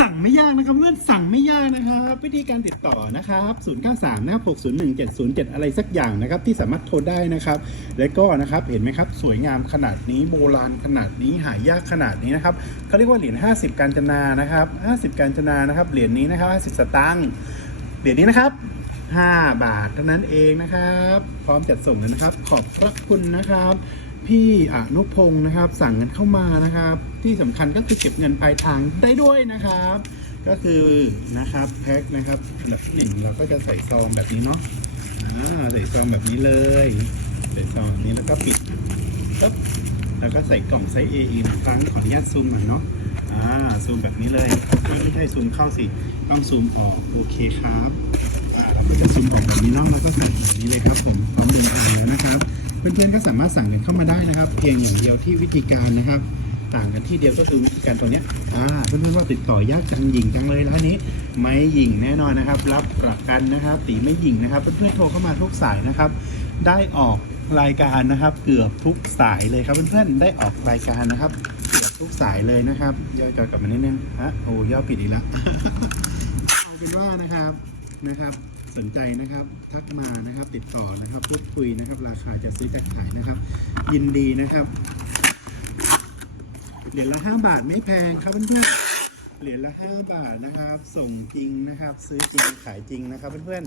สั่งไม่ยากนะครับเพื่อนสั่งไม่ยากนะครับวิธีการติดต่อนะครับ093นะครับ601 707 อะไรสักอย่างนะครับที่สามารถโทรได้นะครับ และก็นะครับเห็นไหมครับสวยงามขนาดนี้โบราณขนาดนี้หายากขนาดนี้นะครับเขาเรียกว่าเหรียญ50 การจนานะครับ50 การจนานะครับเหรียญนี้นะครับ50 สตางค์เหรียญนี้นะครับ5 บาทเท่านั้นเองนะครับ พร้อมจัดส่งเลยนะครับ ขอบพระคุณนะครับ พี่อนุพงศ์นะครับ สั่งเงินเข้ามานะครับ ที่สำคัญก็คือเก็บเงินปลายทางได้ด้วยนะครับ ก็คือนะครับแพ็คนะครับอันดับที่หนึ่งเราก็จะใส่ซองแบบนี้เนาะใส่ซองแบบนี้เลย ใส่ซองแบบนี้แล้วก็ปิดปึ๊บแล้วก็ใส่กล่องไซส์ A อีกครั้งขออนุญาตซูมหน่อยเนาะอ่าซูมแบบนี้เลยไม่ใช่ซูมเข้าสิต้องซูมออกโอเคครับอ่าเราก็จะซูมออกแบบนี้เนาะแล้วก็ใส่แบบนี้เลยครับผม เพื่อนๆก็สามารถสั่งเงินเข้ามาได้นะครับ เพียงอย่างเดียวที่วิธีการนะครับ ต่างกันที่เดียวก็คือวิธีการตัวเนี้ยอ่าเพื่อนๆว่าติดต่อยากจังหยิงจังเลยร้านนี้ ไม่หยิงแน่นอนนะครับ รับประกันนะครับตีไม่หยิงนะครับ เพื่อนๆโทรเข้ามาทุกสายนะครับ ได้ออกรายการนะครับ เกือบทุกสายเลยครับเพื่อนๆได้ออกรายการนะครับเกือบทุกสายเลยนะครับย่อจอกลับมานิดนึงฮะโอ้ย่อผิดอีกแล้วเอาเป็นว่านะครับนะครับ สนใจนะครับทักมานะครับติดต่อนะครับพูดคุยนะครับ ราคาจะซื้อจะขายนะครับ ยินดีนะครับเหรียญละห้าบาทไม่แพงครับเพื่อนๆเหรียญละห้าบาทนะครับ ส่งจริงนะครับ ซื้อจริงขายจริงนะครับเพื่อน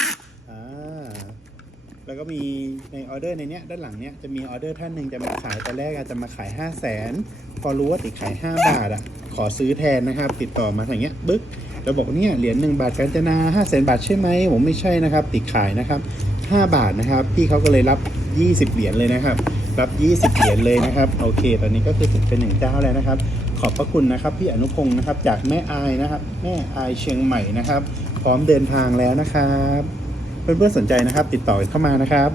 ๆอ่าแล้วก็มีในออเดอร์ในเนี้ยด้านหลังเนี้ยจะมีออเดอร์ท่านหนึ่งจะมาขายตอนแรกอาจจะมาขาย 5 0 0แสนพอรู้ว่าติดขาย 5 บาทอะขอซื้อแทนนะครับ ติดต่อมาอย่างเงี้ยบึ๊ก แล้วบอกเนี่ยเหรียญหนึ่งบาทการจนา5 0 0แสนบาทใช่ไหมผมไม่ใช่นะครับ ติดขายนะครับ5บาทนะครับ พี่เขาก็เลยรับ20เหรียญเลยนะครับ รับ20เหรียญเลยนะครับ โอเค ตอนนี้ก็คือติดเป็นหนึ่งเจ้าแล้วนะครับ ขอบพระคุณนะครับพี่อนุพงศ์นะครับ จากแม่อายนะครับ แม่อายเชียงใหม่นะครับ พร้อมเดินทางแล้วนะครับ เพื่อนๆสนใจนะครับ ติดต่อเข้ามานะครับ